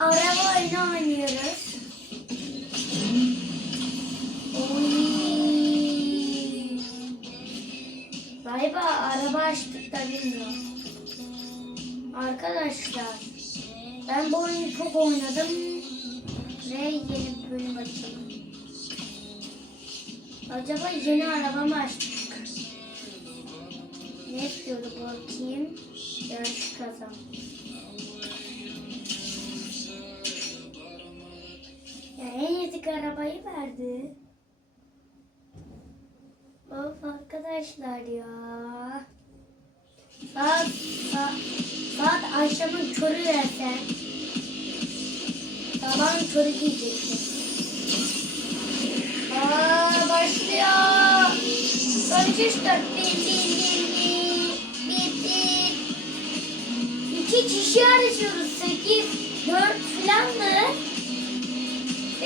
araba oyunu oynuyoruz. Oy. Galiba araba açtık da bilmiyorum. Arkadaşlar ben bu oyunu çok oynadım ve yeni bölüm açalım. Acaba yeni araba mı açtık? Ne istiyordu bakayım? Yarış kazan. Ya en yüksek arabayı verdi. Of arkadaşlar ya. Saat, saat, saat akşamın körü versen. Sabahın körü diyeceksin. Aa, başlıyor. Son 3 4 bin bin bin bin bin bin. İki kişi arıyoruz. 8 4 falan mı?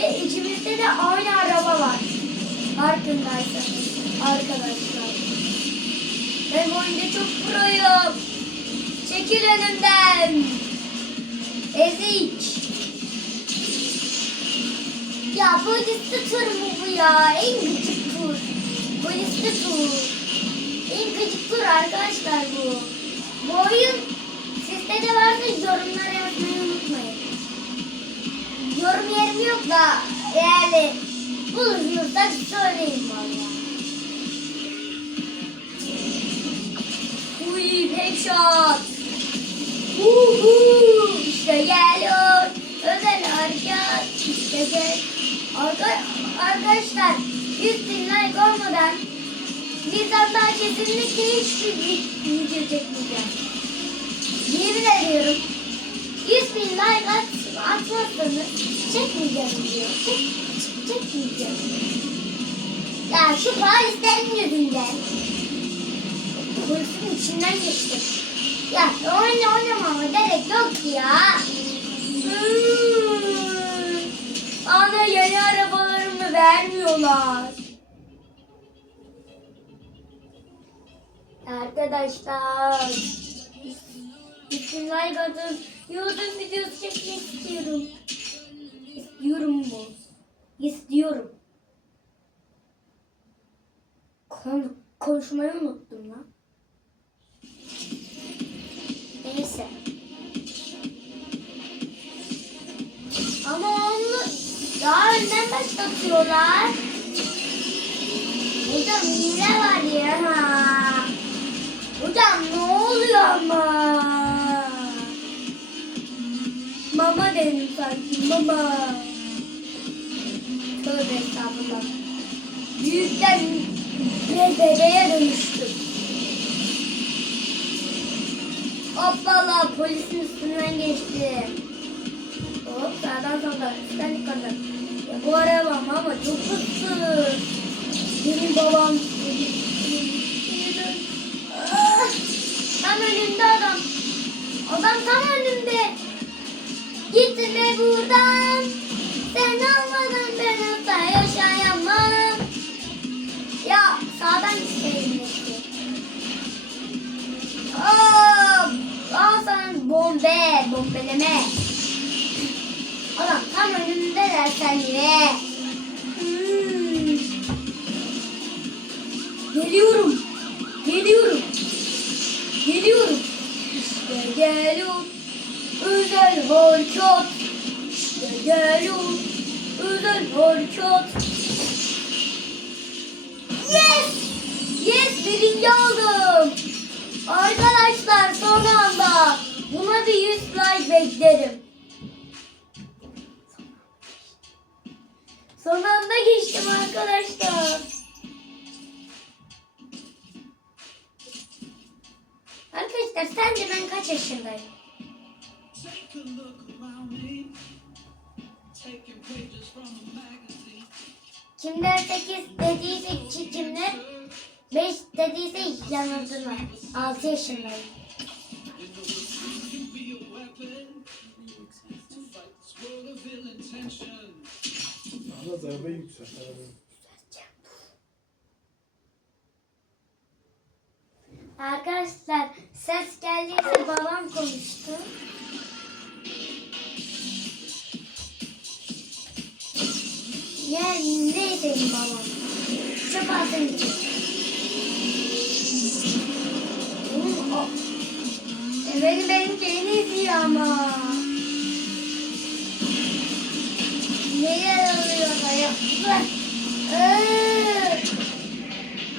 Ve ikimizde de aynı araba var. Farkındaysanız arkadaşlar. Ben oyunda çok proyum. Çekil önümden. Ezik. Ya polisli tur mu bu ya? En gıcık tur. Polisli tur. En gıcık tur arkadaşlar bu. Bu oyun sizde de varsa yorumlara. Yorum yerim yok da yani bulursak söyleyin valla. Uy headshot. Uhu işte geliyor. Özel harekat işte gel. Arka, arkadaşlar 100 bin like olmadan bizden daha kesinlikle hiçbir vi- video çekmeyeceğim. Yemin ediyorum. 100 bin like at, atmazsanız çekmeyeceğim diyor. Ya şu polislerin yüzünden. Polisin içinden geçtim. Ya oyun oynamama gerek yok ya. Hmm. Bana yeni arabalarımı vermiyorlar. Arkadaşlar. Bütün YouTube videosu çekmek istiyorum. İstiyorum mu? İstiyorum. Kon konuşmayı unuttum lan. Neyse. Ama onu daha önden başlatıyorlar. Hocam hile var ya. Hocam ne oluyor ama? Mama dedim sanki mama. Tövbe estağfurullah. Büyükten bebeğe dönüştüm. Hoppala polisin üstünden geçti. Hop sağdan soldan üstten yukarıdan. Ya bu arabam ama çok hızlı. Benim babam. Ah, Tam önümde adam. Adam tam önümde. Gitme buradan. Sen olmadan ben asla yaşayamam. Ya sağdan gitseydim keşke. Aa, al sana bombe, bombeleme. Adam tam önündeler sen yine. Arkadaşlar sence ben kaç yaşındayım? Kimler 8 dediyse ki- kimler 5 dediyse yanıldılar. 6 yaşındayım. You be a Arkadaşlar ses geldiyse babam konuştu. Ya ne edeyim babam? Çöp atın e, Benim benim yeni diyor ama. Neler oluyor hayatlar? Ee.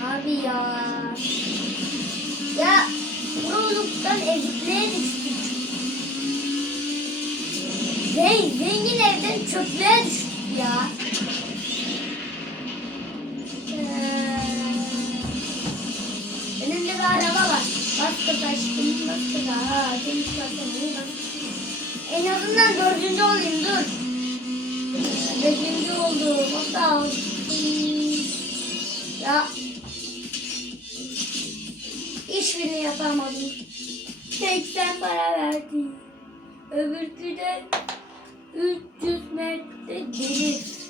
Abi ya. Ya proluktan ezikliğe düştük. Zengin, zengin evden çöplüğe düştük ya. Ee, önümde bir araba var. Bas gaza açtım, bas gaza. Ha, temiz gaza, bas. En azından dördüncü olayım, dur. Beşinci oldum, hatta Ya. Hiçbirini yapamadım. 80 para verdi. Öbürkü de 300 metre gelir.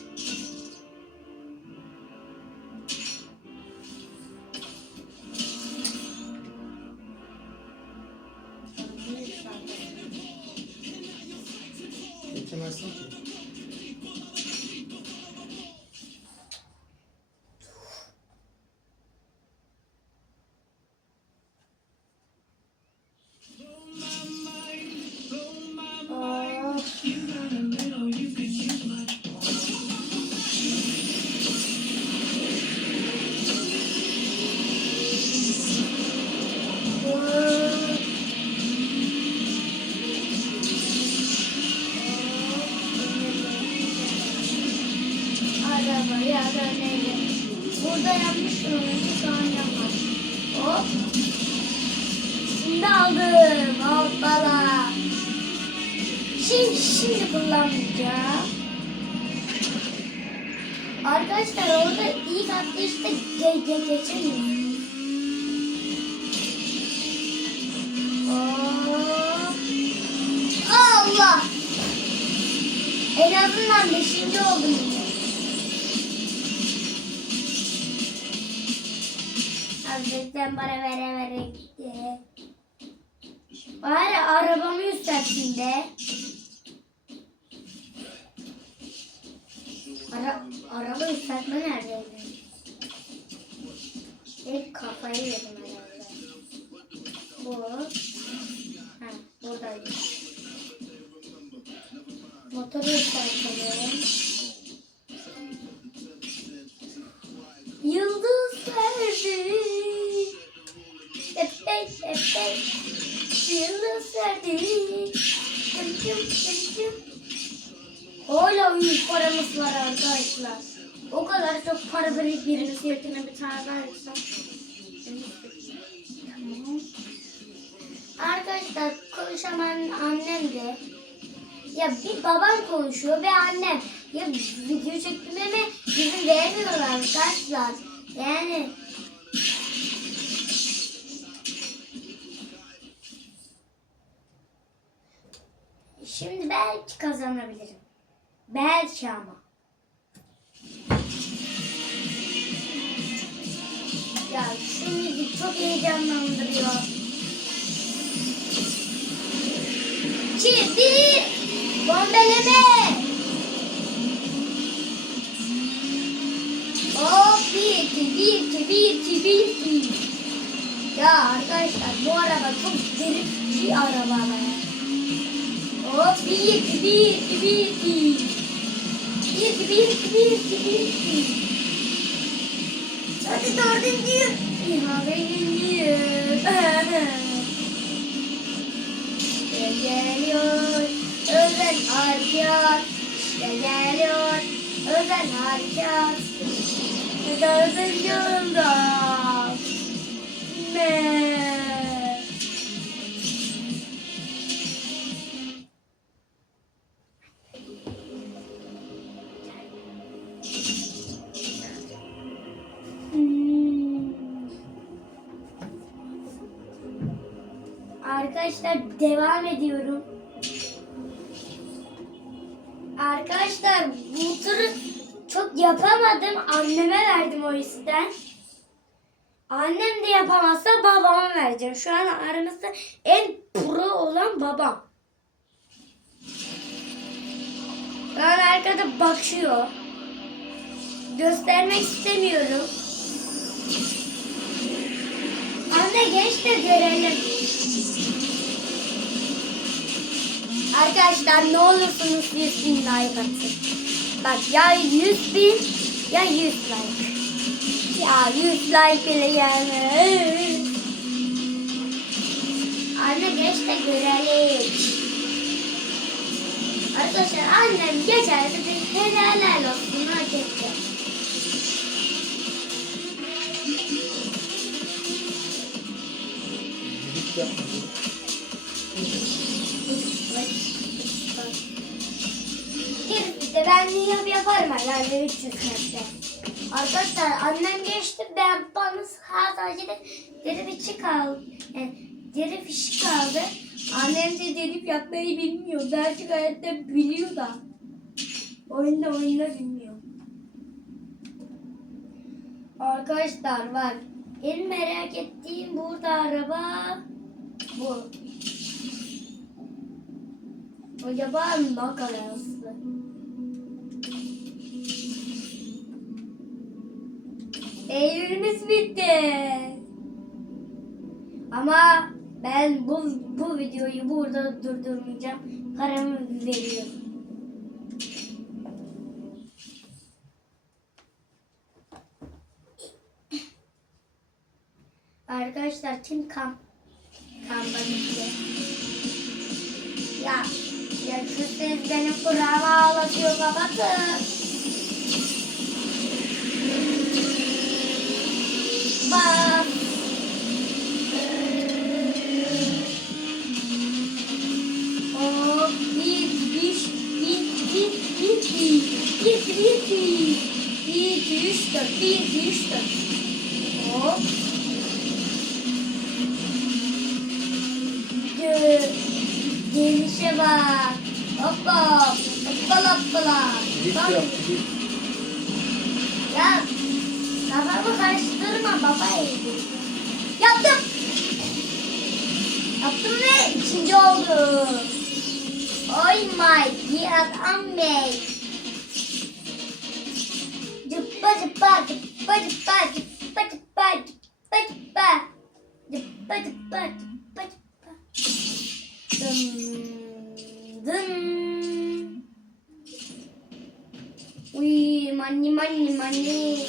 Şimdi, şimdi kullanmayacağım. Arkadaşlar orada ilk atlayışta ge ge geçemiyorum. Allah. En azından beşinci oldum. Hazretten para vere vere gitti. Bari arabamı yükseltsin de. Ara, araba yükseltme neredeydi? İlk kafayı yedim herhalde. Bu. Ha, buradaydı. Motoru yükseltelim. Konuşuyor ve annem ya video çekmeme izin vermiyorlar arkadaşlar. Yani Şimdi belki kazanabilirim. Belki ama. Ya şu müzik çok heyecanlandırıyor. Bir, bombeleme. Hop, bir, iki, bir, iki, bir, iki, bir, iki. Ya arkadaşlar bu araba çok garip bir araba be. Hop, bir, iki, bir, iki, bir, iki. Bir, iki, bir, iki, bir, iki, bir, iki. Hadi dördüncü. Ya beşinci. İşte geliyor özel harekat. İşte geliyor özel harekat. Dördüncü yılda. Ne? Hmm. Arkadaşlar devam ediyorum. Yapamadım. Anneme verdim o yüzden. Annem de yapamazsa babama vereceğim. Şu an aramızda en pro olan babam. Şu an arkada bakıyor. göstermek istemiyorum. Anne geç de görelim. Arkadaşlar ne olursunuz 100 bin like atın. Bak ya 100 bin ya 100 like. Ya 100 like bile gelmez. Anne geç de görelim. Arkadaşlar annem geçerse bir helaller olsun hak etti. Gidip ben yap yaparım herhalde 300 metre. Arkadaşlar annem geçti ben bana sadece de deri fişi kaldı. Yani deri fişi kaldı. Annem de deri yapmayı bilmiyor. Gayet de biliyor da. Oyunda oyunda bilmiyor. Arkadaşlar bak. En merak ettiğim burada araba bu. Acaba ne kadar? Eylülümüz bitti. Ama ben bu bu videoyu burada durdurmayacağım. Paramı veriyorum. Arkadaşlar kim kamp kampa gitti? Ya ya şu ses benim kulağıma ağlatıyor kapatın. 1, 2, 3, 1, 2, 3, 4, 1, 2, 3, 4. Hop. Gö Gelişe bak. Hoppa. Hoppala hoppala. Ya. Kafamı karıştırma baba. Yaptım. Yaptım ve ikinci oldu. Oh my god, amazing. Cıppa cıppa cıppa cıppa cıppa. Cıppa cıppa cıppa cıppa. Dım dım. Uy money money money.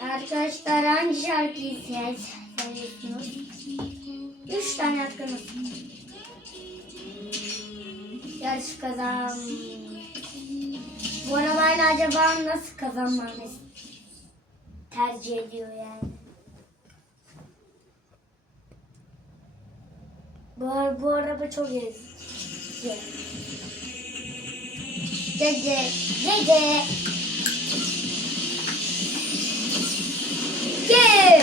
Arkadaşlar hangi şarkıyı se- seviyorsunuz? Üç tane hakkınız. Yarış kazan. Bu arabayla acaba nasıl kazanmamız tercih ediyor yani? Bu, bu araba çok iyi. Gece, gece. Güneş,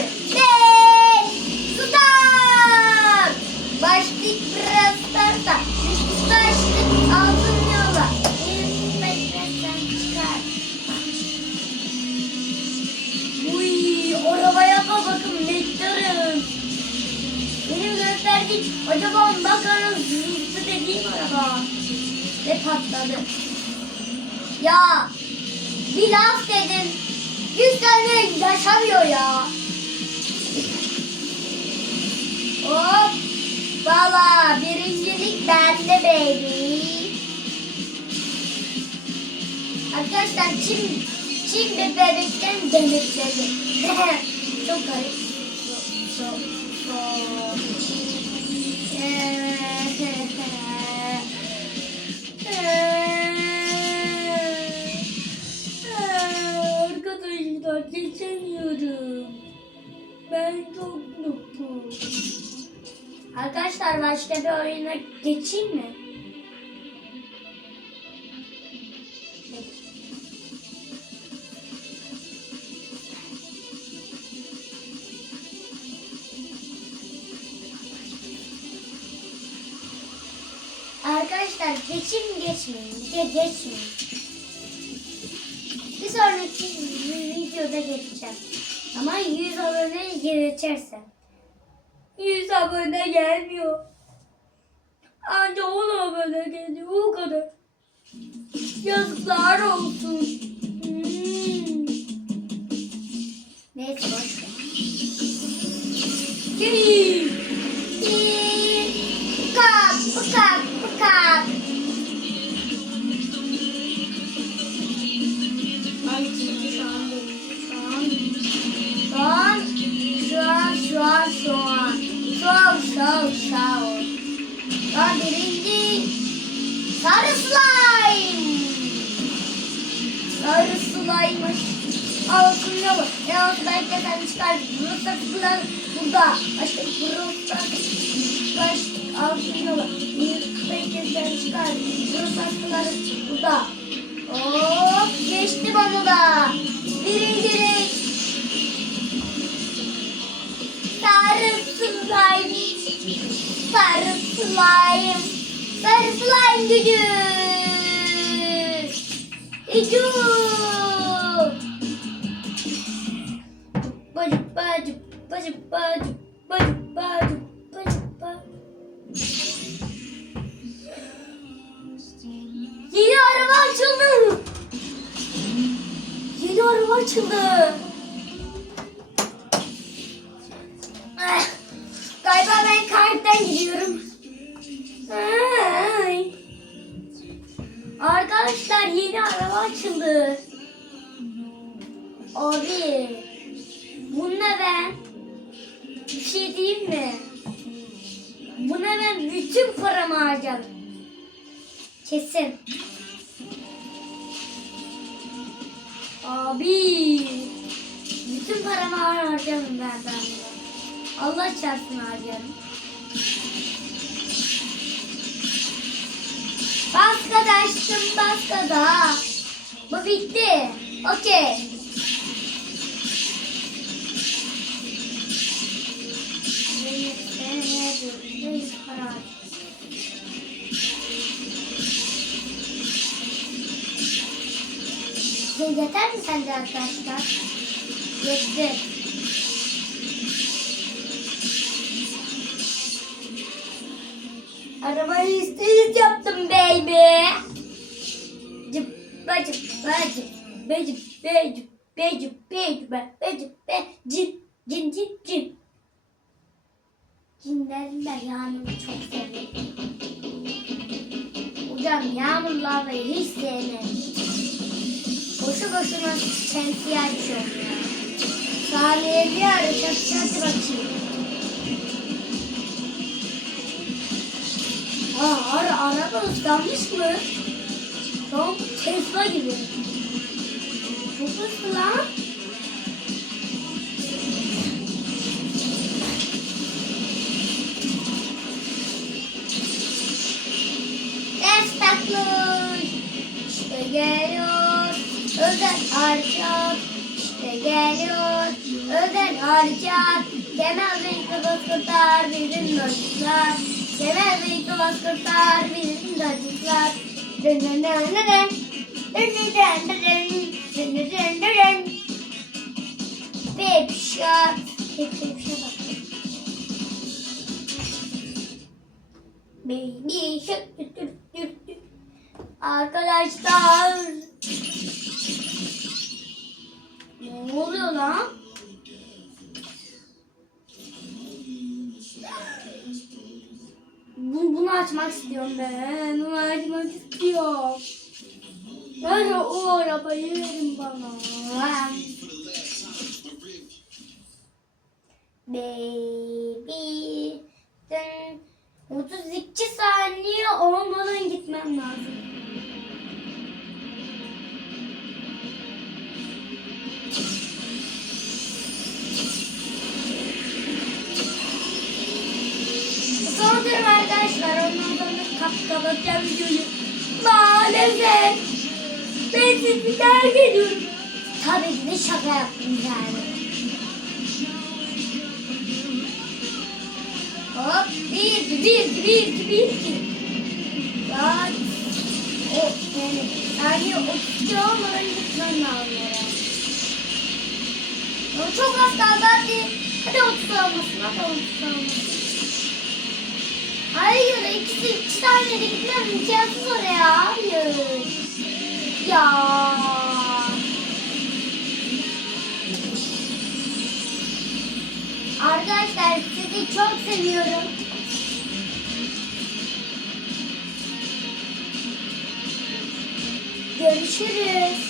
Arkadaşlar Çin, Çin bir bebekten denetledi. Çok garip. Çok, çok. Arkadaşlar geçemiyorum. Ben çok mutluyum. Arkadaşlar başka bir oyuna geçeyim mi? Arkadaşlar geçmeyeyim? Bir de geçmeyeyim. Bir sonraki videoda geçeceğim. Ama 100 abone geçersem. 100 abone gelmiyor. Anca 10 abone geliyor o kadar. Yazıklar olsun. Hmm. Neyse boş ver. Gel. Galatasaray'da sen çıkar. Burası bunlar burada. Başka burası baş altın yola. Galatasaray'da sen çıkar. Burası bunlar burada. Hop geçti bana da. Birincilik. Sarı slime. Sarı slime. Sarı slime gücü. Gücü. Bacı bacı bacı bacı bacı. Yeni araba açıldı. Yeni araba açıldı. Ah, Galiba ben kalpten gidiyorum. Arkadaşlar yeni araba açıldı. Abi. Diyeyim mi? Buna ben bütün paramı harcarım. Kesin. Abi. Bütün paramı harcarım ben ben. Allah çarpsın harcarım. Bas gaza açtım bas gaza. Bu bitti. Okey. Şey, yeter mi sence arkadaşlar? Yetti. Arabayı isteyiz yaptım baby. Cıp bacıp bacıp bacıp bacıp bacıp Ara çat çat bakayım. Aa, ara, araba ıslanmış mı? Çok Tesla gibi. Çok hızlı lan. Ders tatlış. İşte geliyor. Özel harcat. İşte geliyor. Öden harika, Kemal Bey kıvaz kurtar bizim çocuklar. Kemal Bey kıvaz kurtar bizim çocuklar. Dön dön dön dön. Dön dön dön dön. Dön dön dön dön. Babe shot. Babe shot. Baby shot. Arkadaşlar. Ne oluyor lan? Bu, bunu açmak istiyorum ben. Bunu açmak istiyorum. De o arabayı verin bana. Baby. Dın. 32 saniye olmadan gitmem lazım. Kapatacağım videoyu. Maalesef. Ben sizi terk ediyorum. Tabii ki de şaka yaptım yani. Hop. Bir, iki, bir, bir, bir, iki. Saat. O, yani saniye 32 olmadan gitmem lazım. O çok az kaldı hadi. Hadi 30 olmasın. Hadi 30 olmasın. Hayır ikisi iki saniyede gitmem imkansız oraya. Hayır. Ya. Arkadaşlar sizi çok seviyorum. Görüşürüz.